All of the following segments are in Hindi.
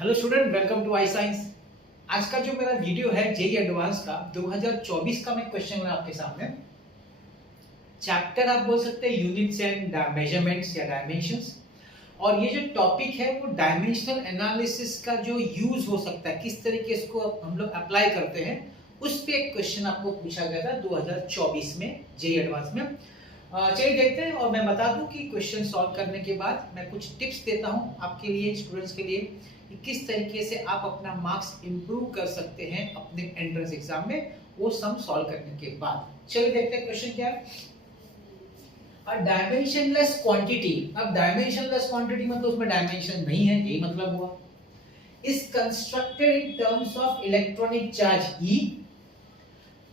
Hello student, welcome to I Science. आज का जो मेरा वीडियो है जेई एडवांस का 2024 का मैं क्वेश्चन है आपके सामने। चैप्टर आप बोल सकते हैं यूनिट्स एंड मेजरमेंट्स या डायमेंशंस। और ये जो टॉपिक है वो डायमेंशनल एनालिसिस का जो यूज हो सकता है, किस तरीके इसको हम लोग अप्लाई करते हैं, उस पे एक क्वेश्चन आपको पूछा गया था 2024 में जेई एडवांस में। चलिए देखते हैं। और मैं बता दूं कि क्वेश्चन सॉल्व करने के बाद मैं कुछ टिप्स देता हूं आपके लिए, स्टूडेंट्स के लिए, कि किस तरीके से आप अपना मार्क्स इंप्रूव कर सकते हैं अपने एंट्रेंस एग्जाम में, वो सम सॉल्व करने के बाद। चलिए देखते हैं क्वेश्चन क्या है। अ डायमेंशनलेस क्वांटिटी। अब डायमेंशनलेस क्वांटिटी मतलब उसमें डायमेंशन नहीं है, यही मतलब हुआ। Is constructed in terms of electronic charge E,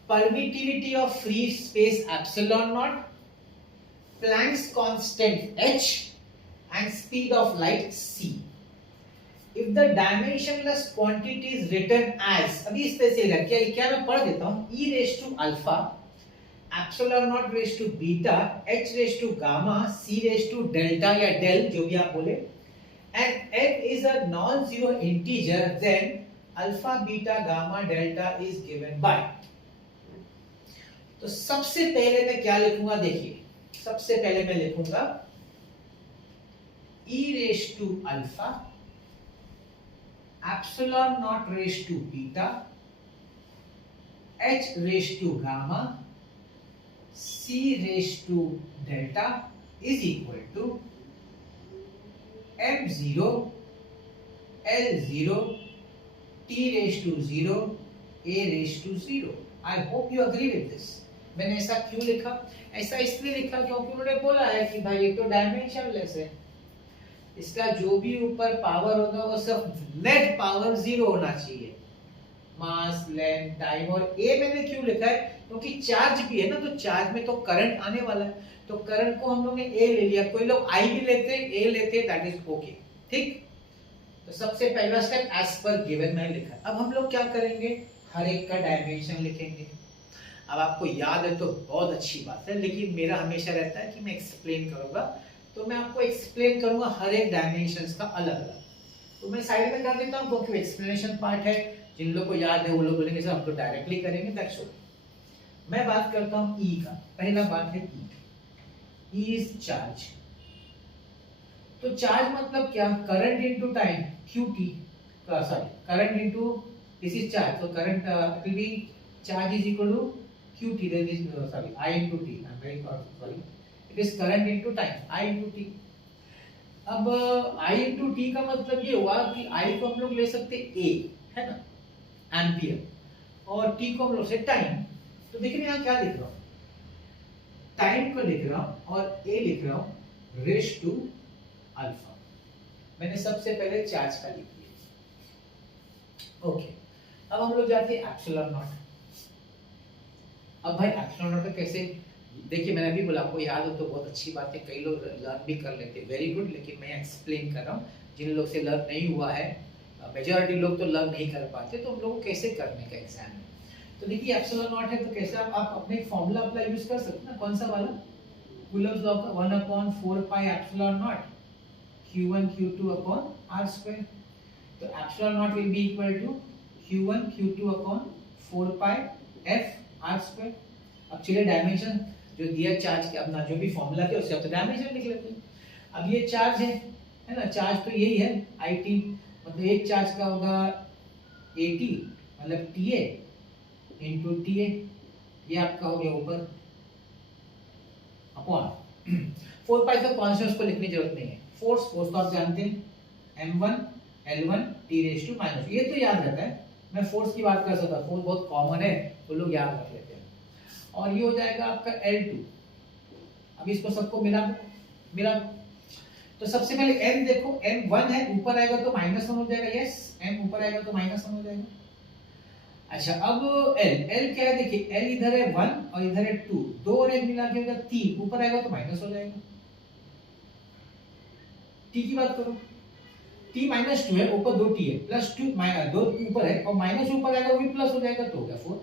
permittivity of free space epsilon naught, Planck's constant h, and speed of light c. If the dimensionless quantity is written as, अभी इस तरह से रखिए, क्या मैं पढ़ देता हूँ, e raised to alpha, epsilon naught raised to beta, h raised to gamma, c raised to delta या del, जो भी आप बोले, and n is a non-zero integer, then alpha, beta, gamma, delta is given by. तो सबसे पहले मैं क्या लिखूंगा, देखिए, सबसे पहले मैं लिखूंगा e raised to alpha, epsilon naught raised to beta, h raised to gamma, c raised to delta is equal to m0 l0 t raised to 0 a raised to 0. I hope you agree with this. मैंने ऐसा क्यों लिखा? ऐसा इसलिए लिखा क्योंकि उन्होंने बोला है कि भाई ये तो डायमेंशनलेस है, इसका जो भी ऊपर पावर होगा वो सब नेट पावर 0 होना चाहिए, मास, लेंथ, टाइम। और ए मैंने क्यों लिखा है? क्योंकि चार्ज भी है ना, तो चार्ज में तो करंट आने वाला है, तो करंट को हम लोग ने ए ले लिया। कोई लोग आई भी लेते हैं, ए लेते हैं, दैट इज ओके, ठीक। तो सबसे पहला स्टेप एज पर गिवन मैंने लिखा। अब हम लोग क्या करेंगे, हर एक का डायमेंशन लिखेंगे। अब आपको याद है तो बहुत अच्छी बात है, लेकिन मेरा हमेशा रहता है कि मैं एक्सप्लेन करूंगा, तो मैं आपको एक्सप्लेन करूंगा हर एक डायमेंशंस का अलग अलग। तो मैं साइड में कर देता हूं क्योंकि एक्सप्लेनेशन पार्ट है। जिन लोगों को याद है वो लोग बोलेंगे सर हम तो डायरेक्टली करेंगे, दैट्स ओके। मैं बात करता हूं ई का। पहला बात है ई इज चार्ज। तो चार्ज मतलब क्या? करंट इनटू टाइम, QT का, sorry, current into this is charge, तो current will be charge is equal to QT, that is sorry, I into T. I'm very sorry. It is current into time, I into T. अब I into T का मतलब ये हुआ कि I को हम लोग ले सकते A, है ना, एम्पियर, और T को हम लोग से टाइम। तो देखिए यहाँ क्या लिख रहा हूँ, टाइम को लिख रहा हूँ और A लिख रहा हूँ रेज टू अल्फा। मैंने सबसे पहले चार्ज का लिख दिया, ओके। अब हम लोग जाते हैं एप्सिलॉन नॉट। अब भाई एप्सिलॉन नॉट कैसे? देखिए मैंने अभी बोला, आपको याद हो तो बहुत अच्छी बात है, कई लोग लर्न भी कर लेते, वेरी गुड, लेकिन मैं एक्सप्लेन कर रहा हूँ जिन लोग से लर्न नहीं हुआ है। मेजॉरिटी लोग तो लर्न नहीं कर पाते, तो उन लोगों को कैसे करने का एग्जाम में। तो देखिए एप्सिलॉन नॉट है, तो कैसे आप अपने फॉर्मूला अप्लाई यूज कर सकते हैं ना, कौन सा वाला, कूलम्ब्स लॉ का 1/4 pi epsilon not q1 q2 upon r²। तो epsilon naught will be equal to q1 q2 upon 4 pi f r²। अब चलिए डायमेंशन जो दिया चार्ज के, अपना जो भी फॉर्मूला है उससे अब तो डायमेंशन लिख लेते हैं। अब ये चार्ज है ना, चार्ज तो यही है IT, मतलब एक चार्ज का होगा AT, मतलब TA इनटू TA, ये आपका हो गया ऊपर अपॉन 4 पाई, तो कांस्टेंट्स को लिखने की जरूरत नहीं है। फोर्स तो आप जानते हैं m1 L1 T raise to -, ये तो याद रहता है। मैं फोर्स की बात कर सकता हूँ, फोर्स बहुत कॉमन है तो लोग याद रख लेते हैं। और ये हो जाएगा आपका L2। अब इसको सबको मिला तो सबसे पहले m देखो, m1 है, ऊपर आएगा तो -1 हो जाएगा, यस, m ऊपर आएगा तो -1 हो जाएगा। अच्छा अब L क्या है, देखिए L इधर है 1 और इधर है 2, 2 और 1 मिला के होगा 3, ऊपर आएगा तो माइनस हो जाएगा। T की बात करो, T -2 है, ऊपर 2T है, प्लस 2 2 ऊपर है और माइनस ऊपर आएगा वो भी प्लस हो जाएगा, तो हो गया 4।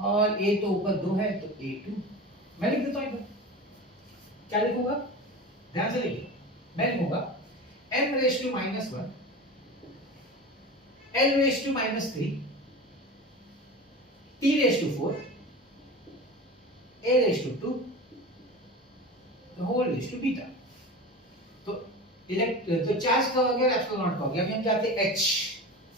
और A तो ऊपर 2 है तो A2। मैं लिख देता हूं इधर, क्या लिखूंगा, ध्यान से लिखिए। मैं लिखूंगा m raise to -1 L raised to minus 3, T raised to 4, A raised to 2, the whole raised to beta. तो तो चार्ज का हो गया, एप्सिलॉन नॉट का हो गया। अभी हम जाते हैं H,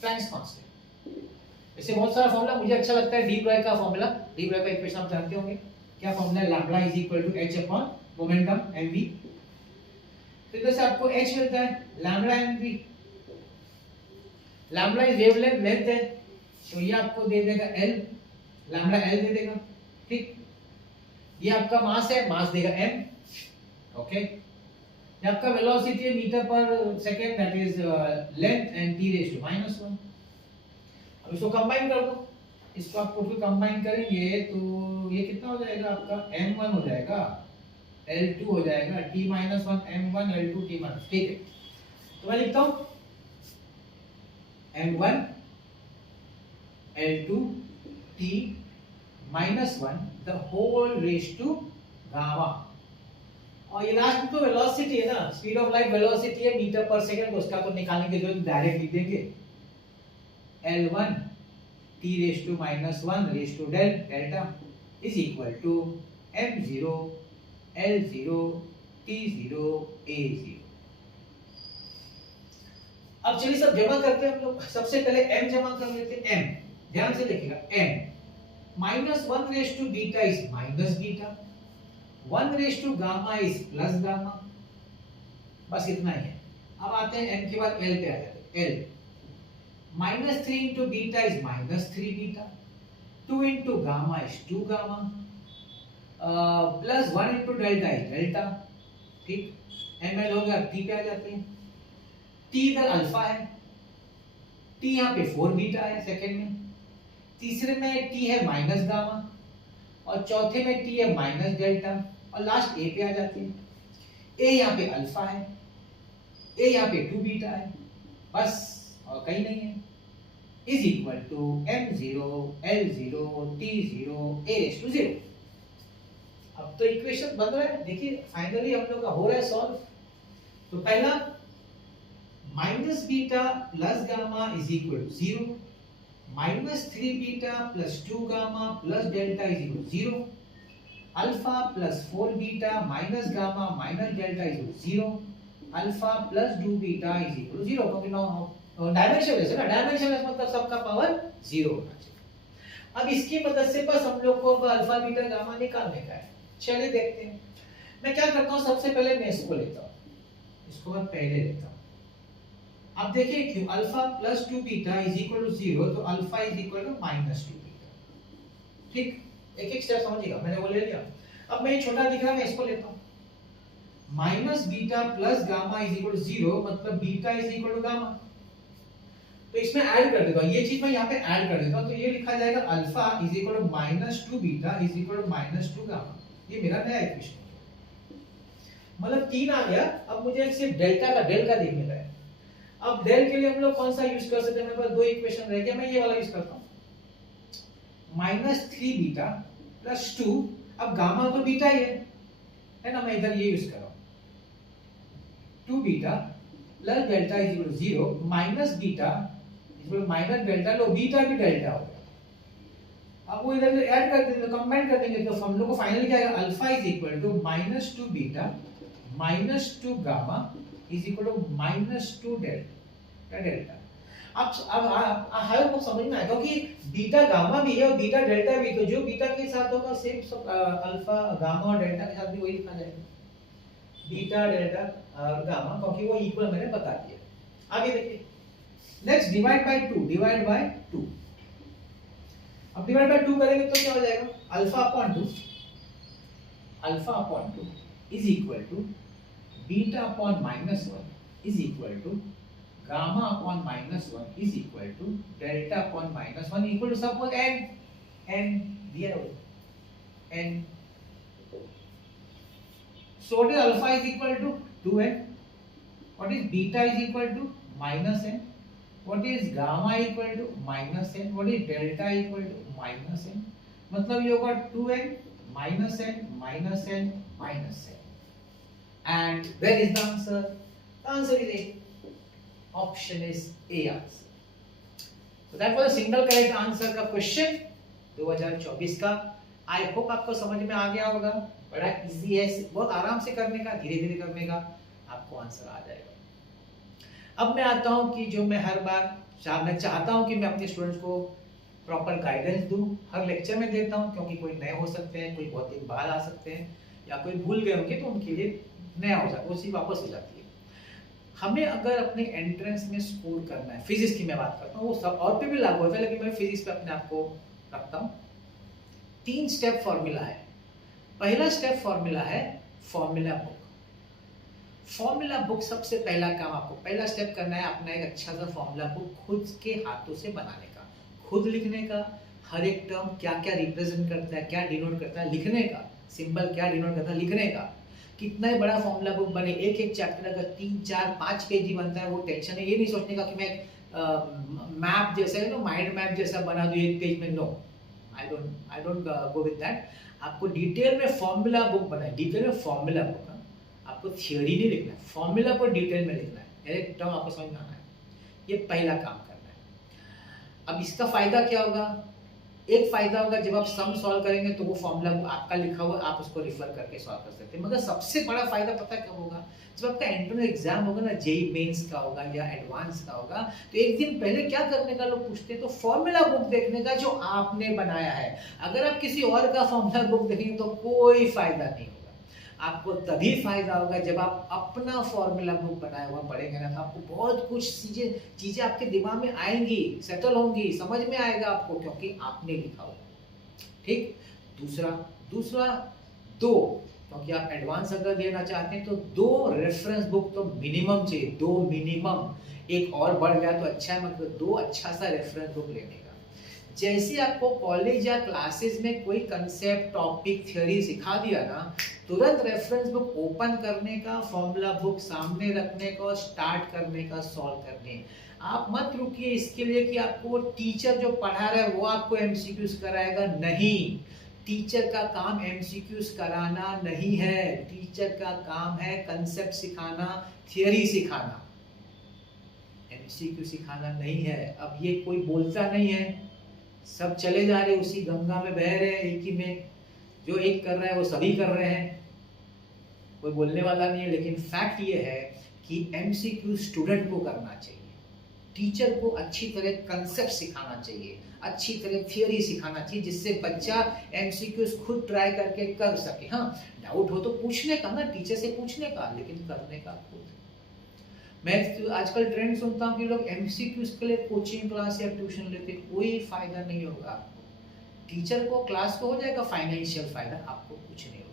प्लैंक्स कांस्टेंट। ऐसे बहुत सारा फॉर्मूला मुझे अच्छा लगता है, डी ब्रॉय का फॉर्मूला, डी ब्रॉय का इक्वेशन आप जानते होंगे। क्या फॉर्मूला है? Lambda is equal to h upon momentum mv। तो इधर से आपको h मिलता है, lambda mv। Lambda is wavelength, length है, तो ये आपको दे देगा l, लैम्ब्डा l दे देगा, ठीक। ये आपका मास है, मास देगा m, ओके। ये आपका वेलोसिटी है metre per second, that is length, and t raise to -1। अब इसको कंबाइन कर दो, इसको आप टोटल कंबाइन करेंगे तो ये कितना हो जाएगा आपका? m1 हो जाएगा, l2 हो जाएगा, t - 1 m1 l2 t - ठीक है। तो मैं लिखता हूं m1 l2 t - 1 the whole raise to gamma. और ये लास्ट में तो वेलोसिटी है ना, स्पीड ऑफ लाइट वेलोसिटी है मीटर पर सेकंड, उसका तो निकालने की जरूरत, डायरेक्ट लिख देंगे L1 t raised to -1 raised to delta is equal to m0 L0 t0 a0। अब चलिए सब जमा करते हैं हम लोग। सबसे पहले m जमा कर लेते हैं। m ध्यान से देखिएगा, m -1 raised to beta is minus beta, 1 raised to gamma is plus gamma, बस इतना ही है। अब आते हैं m के बाद l पे आ जाते हैं। l -3 into beta is -3 beta, 2 into gamma is 2 gamma, plus 1 into delta is delta, ठीक। ml हो गया, t पे आ जाते हैं। t इधर अल्फा है, t यहाँ पे 4 बीटा है सेकंड में, तीसरे में t है माइनस गामा, और चौथे में t है माइनस डेल्टा, और लास्ट a पे आ जाते हैं। a यहाँ पे अल्फा है, a यहाँ पे 2 बीटा है, बस और कहीं नहीं है। Is equal to m0 l0 t0 a raised to 0। अब तो इक्वेशन बन रहा है, देखिए फाइनली हम लोग का हो रहा है सॉल्व। तो पहला minus beta plus gamma is equal to 0, -3 beta plus 2 gamma plus delta is equal to 0, alpha plus 4 beta minus gamma minus delta is equal to 0, alpha plus 2 beta is equal to 0। क्योंकि नो डायमेंशनलेस है ना, डायमेंशनलेस मतलब सबका पावर 0 होना चाहिए। अब इसकी मदद से बस हम लोग को अल्फा बीटा गामा निकालने का है। चलिए देखते हैं। मैं क्या करता हूं, सबसे पहले मैं इसको लेता हूं, इसको मैं पहले लेता हूं। अब देखिए क्यों, alpha plus 2 beta is equal to 0, तो alpha is equal to -2 beta, ठीक। एक एक स्टेप समझिएगा, मैंने वो ले लिया। अब मैं ये छोटा दिख रहा है, मैं इसको लेता हूं। Minus beta plus gamma is equal to 0, मतलब beta is equal to gamma, तो इसमें ऐड कर देता हूं, ये चीज मैं यहाँ पे ऐड कर देता हूं, तो ये लिखा जाएगा alpha is equal to -2 beta is equal to -2 gamma. ये मेरा नया इक्वेशन, मतलब 3 आ गया। अब मुझे सिर्फ डेल्टा का डेल का देखने का है। अब डेल के लिए हम लोग कौन सा यूज कर सकते हैं? मेरे पास 2 इक्वेशन रह गया, मैं ये वाला यूज करता हूं, -3 बीटा प्लस 2, अब गामा तो बीटा ही है ना, मैं इधर ये यूज कर रहा हूं, 2 beta plus delta is equal to 0, minus beta minus delta, लो बीटा भी डेल्टा हो गया। अब वो इधर ऐड कर देंगे, कंबाइन कर देंगे, तो हम लोग को फाइनली क्या आएगा? Alpha is equal to -2 beta -2 gamma is equal to -2 delta. अब हाई को समझना है, क्योंकि बीटा गामा भी है और बीटा डेल्टा भी, तो जो बीटा के साथ होगा सिर्फ अल्फा गामा और डेल्टा के साथ भी वही लिखा जाएगा, बीटा डेल्टा गामा, क्योंकि वो इक्वल मैंने बता दिया। आगे देखिए, next divide by 2, divide by 2। अब डिवाइड बाय 2 करेंगे तो क्या हो जाएगा? Alpha upon 2, alpha upon 2 is equal to beta upon -1 is equal to gamma upon -1 is equal to delta upon -1 equal to suppose n दिया हो n। So what is alpha is equal to 2n, what is beta is equal to -n, what is gamma equal to -n, what is delta equal to -n, मतलब ये होगा 2n -n -n, and where is the answer? The answer is A. Option is A answer. तो that was single correct answer का क्वेश्चन 2024 का। आई होप आपको समझ में आ गया होगा। बड़ा इजी है, बहुत आराम से करने का, धीरे धीरे करने का, आपको आंसर आ जाएगा। अब मैं आता हूं कि जो मैं हर बार मैं चाहता हूं कि मैं अपने स्टूडेंट्स को प्रॉपर गाइडेंस दूं, हर लेक्चर में देता हूं, क्योंकि कोई नए हो सकते हैं, कोई बहुत दिन बाद आ सकते हैं, या कोई भूल गए होंगे तो उनके लिए नया हो जाता है, वो चीज वापस हो जाती है। हमें अगर अपने एंट्रेंस में स्कोर करना है, फिजिक्स की मैं बात करता हूँ, वो सब और पे भी लागू होता है, लेकिन मैं फिजिक्स पे अपने आप को रखता हूँ। 3 स्टेप फॉर्मूला है। पहला स्टेप फॉर्मूला है फॉर्मूला बुक। फॉर्मूला बुक सबसे पहला काम, आपको पहला स्टेप करना है अपना एक अच्छा सा फॉर्मूला बुक खुद के हाथों से बनाने का, खुद लिखने का, हर एक टर्म क्या क्या रिप्रेजेंट करता है, क्या डिनोट करता है लिखने का, सिंबल क्या डिनोट करता है लिखने का। कितना ही बड़ा फॉर्मूला बुक बने, एक एक चैप्टर अगर 3, 4, 5 पेज ही बनता है, वो टेंशन है। ये नहीं सोचने का कि मैं मैप जैसे ना, माइंड मैप जैसा बना दूं एक पेज में, no, I don't go with that. आपको डिटेल में फॉर्मूला बुक बनाए, डिटेल में फॉर्मूला बुक, आपको थियोरी नहीं लिखना है, फॉर्मूला को डिटेल में लिखना है, एक टर्म आपको समझ में आना है। ये पहला काम करना है। अब इसका फायदा क्या होगा? एक फायदा होगा, जब आप सम सॉल्व करेंगे तो वो फॉर्मूला आपका लिखा हुआ, आप उसको रिफर करके सॉल्व कर सकते हैं। मगर सबसे बड़ा फायदा पता है कब होगा? जब आपका एंट्रेंस एग्जाम होगा ना, जेईई मेंस का होगा या एडवांस का होगा, तो एक दिन पहले क्या करने का लोग पूछते हैं, तो फॉर्मूला बुक देखने का जो आपने बनाया है। अगर आप किसी और का फॉर्मूला बुक देखेंगे तो कोई फायदा नहीं होगा। आपको तभी फायदा होगा जब आप अपना फॉर्मूला बुक बनाया हुआ पढ़ेंगे ना, तो आपको बहुत कुछ चीजें आपके दिमाग में आएंगी, सेटल होंगी, समझ में आएगा आपको, क्योंकि आपने लिखा होगा। ठीक। दूसरा 2, क्योंकि आप एडवांस अगर लेना चाहते हैं तो 2 रेफरेंस बुक तो मिनिमम चाहिए, 2 मिनिमम। एक और बढ़ गया तो अच्छा है, मतलब 2 अच्छा सा रेफरेंस बुक लेने का। जैसे आपको कॉलेज या क्लासेस में कोई कंसेप्ट, टॉपिक, थ्योरी सिखा दिया ना, तुरंत रेफरेंस बुक ओपन करने का, फॉर्मूला बुक सामने रखने का, स्टार्ट करने का, सॉल्व करने। आप मत रुकिए इसके लिए कि आपको टीचर जो पढ़ा रहा है वो आपको एमसीक्यूज कराएगा, नहीं। टीचर का काम एमसीक्यूज कराना नहीं है, टीचर का काम है कंसेप्ट सिखाना, थियरी सिखाना, एमसीक्यू सिखाना नहीं है। अब ये कोई बोलता नहीं है, सब चले जा रहे उसी गंगा में बह रहे हैं, एक ही में, जो एक कर रहा है वो सभी कर रहे हैं, कोई बोलने वाला नहीं है। लेकिन फैक्ट ये है कि एमसीक्यू स्टूडेंट को करना चाहिए, टीचर को अच्छी तरह कंसेप्ट सिखाना चाहिए, अच्छी तरह थियरी सिखाना चाहिए, जिससे बच्चा एमसीक्यूज खुद ट्राई करके कर सके। हाँ, डाउट हो तो पूछने का ना, टीचर से पूछने का, लेकिन करने का खुद। मैं आजकल ट्रेंड सुनता हूँ कि लोग एमसीक्यूज के लिए कोचिंग क्लास या ट्यूशन लेते, कोई फायदा नहीं होगा आपको। टीचर को, क्लास को हो जाएगा फाइनेंशियल फायदा, आपको कुछ नहीं होगा।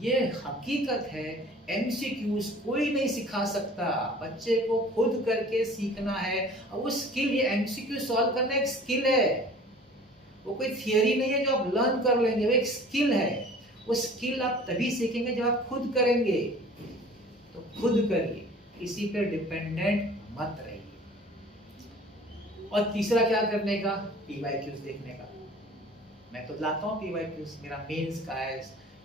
ये हकीकत है, एमसीक्यूज कोई नहीं सिखा सकता, बच्चे को खुद करके सीखना है। और वो स्किल, ये एमसीक्यू सॉल्व करना एक स्किल है, वो कोई थियरी नहीं है जो आप लर्न कर लेंगे, वो एक स्किल है। वो स्किल आप तभी सीखेंगे जब आप खुद करेंगे। तो खुद करिए, किसी पे डिपेंडेंट मत रहिए। और तीसरा क्या करने का? पीवाईक्यूज देखने का। मैं तो लाता हूँ पीवाईक्यूज, मेरा मेंस का है,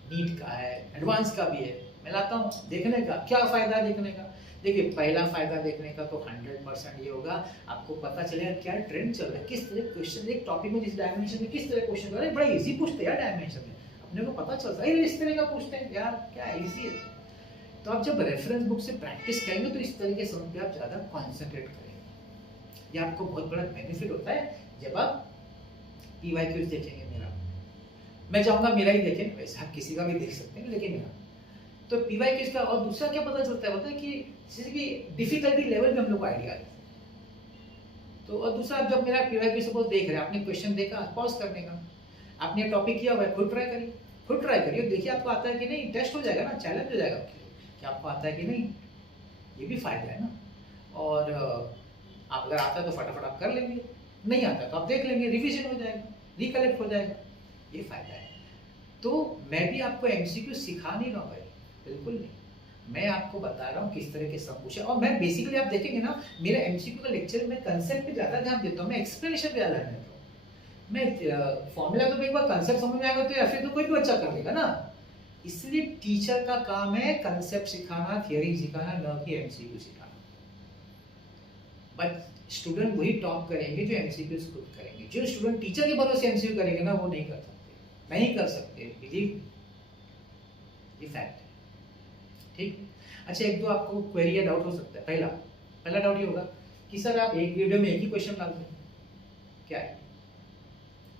नीट का है, एडवांस का भी है, मैं लाता हूँ। देखने का क्या फायदा देखने का? देखिए, पहला फायदा देखने का तो 100% ये होगा, आपको पता चलेगा क्या ट्रेंड चल रहा है, किस तरह क्वेश्चन, एक टॉपिक में जिस डायमेंशन में किस तरह क्वेश्चन कर रहे हैं। बड़ा इजी पूछते हैं यार डायमेंशन में, अपने को पता चलता है इस तरह का पूछते हैं यार, क्या इजी है। तो आप जब रेफरेंस बुक से प्रैक्टिस करेंगे तो इस तरीके से उन पे आप ज़्यादा कॉन्सेंट्रेट करेंगे। ये आपको बहुत बड़ा बेनिफिट होता है जब आप पीवाईक्यूज देखेंगे। मेरा, मैं चाहूँगा मेरा ही देखें, वैसे आप किसी का भी देख सकते हैं, लेकिन मेरा तो पीवाईक्यूज का। और दूसरा क्या पता चलता है, कि जैसे कि डिफिकल्टी लेवल में हम लोग को आइडिया आता है। तो और दूसरा, जब मेरा पीवाईक्यू सपोज देख रहे हैं, आपने क्वेश्चन देखा, पॉज करने का, आपने टॉपिक किया हुआ है, खुद ट्राई करिए, खुद ट्राई करिए, देखिए आपको आता है कि नहीं, टेस्ट हो जाएगा ना, चैलेंज हो जाएगा आपके लिए कि आपको आता है कि नहीं, ये भी फायदा है ना। और आप अगर आता है तो फटाफट आप कर लेंगे, नहीं आता तो आप देख लेंगे, रिवीजन हो जाएगा, रिकलेक्ट हो जाएगा, ये फायदा है। तो मैं भी आपको एमसीक्यू सिखा नहीं रहा हूँ भाई, बिल्कुल नहीं, मैं आपको बता रहा हूँ किस तरह के सब कुछ है। और मैं बेसिकली, आप देखेंगे ना, मेरा एमसीक्यू का लेक्चर में कंसेप्ट पे ज्यादा ध्यान देता हूँ, मैं एक्सप्लेनेशन पे ज्यादा ध्यान देता हूँ। मैं फॉर्मूला तो एक बार कंसेप्ट समझ में आएगा तो या फिर तो कोई भी बच्चा कर लेगा ना। इसलिए टीचर का काम है कंसेप्ट सिखाना, थियरी सिखाना, न कि एमसीक्यू सिखाना। बट स्टूडेंट वही टॉप करेंगे जो एमसीक्यूज खुद करेंगे। जो स्टूडेंट टीचर के भरोसे एमसीक्यू करेंगे ना, वो नहीं कर सकते, नहीं कर सकते, बिलीव, ये फैक्ट है। ठीक, अच्छा एक दो आपको क्वेरी या डाउट हो सकता है। पहला डाउट ये होगा कि सर आप एक वीडियो में एक ही क्वेश्चन डालते हैं, क्या है?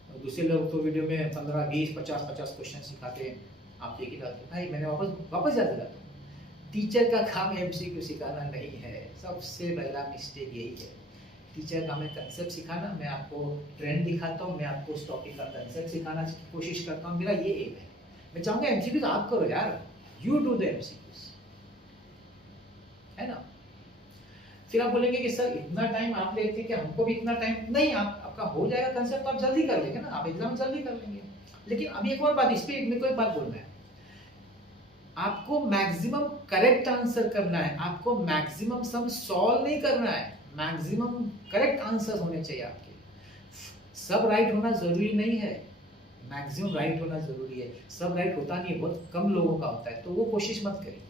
और दूसरे लोग तो वीडियो में 15, 20, 50 क्वेश्चन सिखाते हैं, आप एक ही डालते हैं। भाई मैंने वापस याद दिलाता हूँ, टीचर का काम एमसीक्यू सिखाना नहीं है। सबसे पहला मिस्टेक यही है। टीचर का मैं कंसेप्ट सिखाना, मैं आपको ट्रेंड दिखाता हूँ, मैं आपको उस टॉपिक का कंसेप्ट सिखाना की कोशिश करता हूँ, मेरा ये एम है। मैं चाहूँगा एमसीक्यूज आप करो यार, यू डू द एमसीक्यूज, है ना? फिर आप बोलेंगे कि सर इतना टाइम आप लेते हैं कि हमको भी इतना टाइम नहीं, आपका हो जाएगा कंसेप्ट, आप जल्दी कर लेंगे ना, आप एग्जाम जल्दी कर लेंगे। लेकिन अभी एक और बात, इस पे मेरे को एक बात बोलना है, आपको मैक्सिमम करेक्ट आंसर करना है, आपको मैक्सिमम सम सॉल्व नहीं करना है, मैक्सिमम करेक्ट आंसर होने चाहिए आपके। सब राइट होना जरूरी नहीं है, मैक्सिमम राइट होना जरूरी है। सब राइट होता नहीं है, बहुत कम लोगों का होता है, तो वो कोशिश मत करें।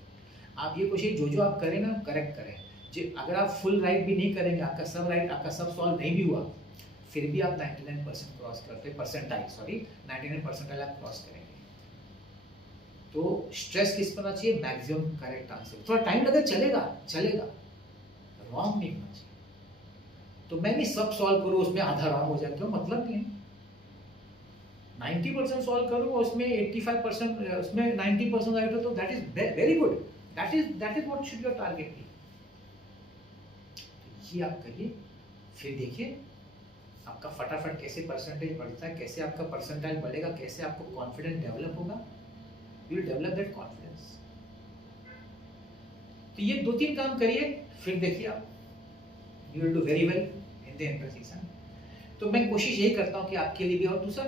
आप ये कोशिश जो आप करें ना, करेक्ट करें। अगर आप फुल राइट भी नहीं करेंगे, आपका सब राइट, आपका सब सॉल्व नहीं भी हुआ, फिर भी आप 99% क्रॉस करते, परसेंटाइल 99 परसेंटाइल आप क्रॉस करेंगे। तो स्ट्रेस किस पर होना चाहिए? Maximum correct answer. थोड़ा टाइम लगे, चलेगा, रॉन्ग नहीं होना चाहिए। तो मैं भी सब सॉल्व करूँ, उसमें आधा रॉन्ग हो जाए, क्यों? मतलब नहीं है। 90% सॉल्व करूँ, उसमें 85%, उसमें 90% राइट हो, तो that is very good, that is what should your target be. ये आप करिए, फिर देखिए आपका फटाफट कैसे परसेंटेज बढ़ता है, कैसे आपका परसेंटाइल बढ़ेगा, कैसे आपको कॉन्फिडेंस डेवलप होगा। You will develop that confidence. तो ये 2-3 काम करिए, फिर देखिए आप you will do very well in the entrance exam. तो मैं कोशिश यही करता हूँ कि आपके लिए भी। और दूसरा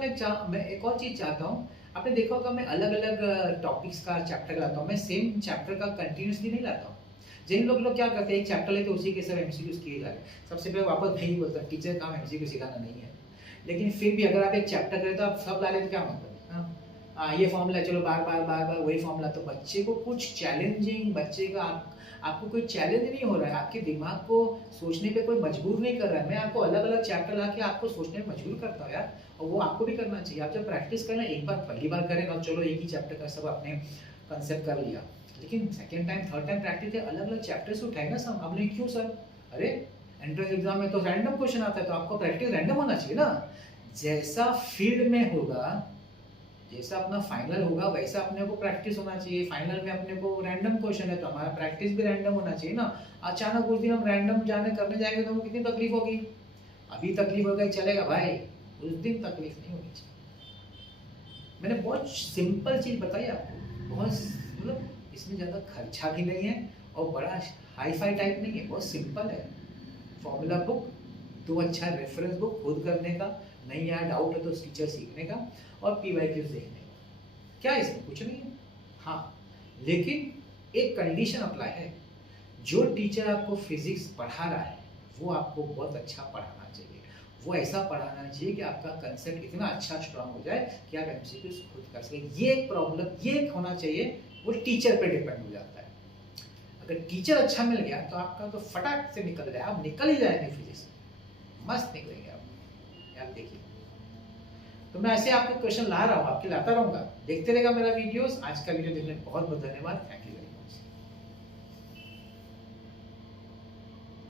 मैं एक और चीज चाहता हूँ, आपने देखा होगा मैं अलग अलग टॉपिक्स का चैप्टर लाता हूँ, मैं सेम चैप्टर का कंटिन्यूसली नहीं लाता हूँ। जिन लोग क्या करते हैं, एक चैप्टर लेते उसी के सब एमसीक्यूज किए जा रहे हैं। सबसे पहले वापस नहीं बोलता, टीचर काम एमसीक्यू सिखाना नहीं है। लेकिन फिर भी अगर आप एक चैप्टर करें तो आप सब ला लेते, क्या मतलब? ये फॉर्मूला, चलो बार बार वही फॉर्मूला। तो बच्चे को कुछ चैलेंजिंग, बच्चे का आपको कोई चैलेंज नहीं हो रहा है, आपके दिमाग को सोचने पे कोई मजबूर नहीं कर रहा है। मैं आपको अलग अलग चैप्टर ला के आपको सोचने में मजबूर करता हूँ यार, और वो आपको भी करना चाहिए। आप जब प्रैक्टिस करना, एक बार पहली बार करें ना, चलो एक ही चैप्टर का सब आपने कंसेप्ट कर लिया, लेकिन second time third time practice है, अलग अलग चैप्टर्स उठाए ना सब आपने। क्यों सर? अरे एंट्रेंस एग्जाम में तो रैंडम क्वेश्चन आता है, तो आपको प्रैक्टिस रैंडम होना चाहिए ना। जैसा फील्ड में होगा, जैसा अपना फाइनल होगा, वैसा अपने को प्रैक्टिस होना चाहिए। फाइनल में अपने को रैंडम क्वेश्चन है, तो हमारा प्रैक्टिस भी रैंडम होना चाहिए ना। अचानक उस दिन हम रैंडम करने जाएंगे तो हमको कितनी तकलीफ होगी। अभी तकलीफ हो गई, चलेगा भाई, उस दिन तकलीफ नहीं होनी चाहिए। मैंने बहुत सिंपल चीज बताई आपको, बहुत मतलब इसमें ज्यादा खर्चा भी नहीं है और बड़ा हाई फाई टाइप नहीं है, बहुत सिंपल है। फॉर्मूला बुक, 2 अच्छा रेफरेंस बुक खुद करने का, नहीं यार डाउट है तो टीचर सीखने का, और पीवाईक्यूज देखने का। क्या इसमें कुछ नहीं है। हाँ, लेकिन एक कंडीशन अप्लाई है, जो टीचर आपको फिजिक्स पढ़ा रहा है वो आपको बहुत अच्छा पढ़ाना चाहिए। वो ऐसा पढ़ाना चाहिए कि आपका कंसेप्ट इतना अच्छा स्ट्रांग हो जाए कि आप एमसीक्यूज खुद कर सकें। ये एक प्रॉब्लम, ये एक होना चाहिए, वो टीचर पे डिपेंड हो जाता है। अगर टीचर अच्छा मिल गया तो आपका तो फटाक से निकल जाए, आप निकल ही जाएंगे फिजिक्स, मस्त निकलेंगे आप देखिए। तो मैं ऐसे आपको क्वेश्चन ला रहा हूँ, आपके लाता रहूंगा, देखते रहेगा मेरा वीडियोस। आज का वीडियो देखने बहुत बहुत धन्यवाद। Thank you.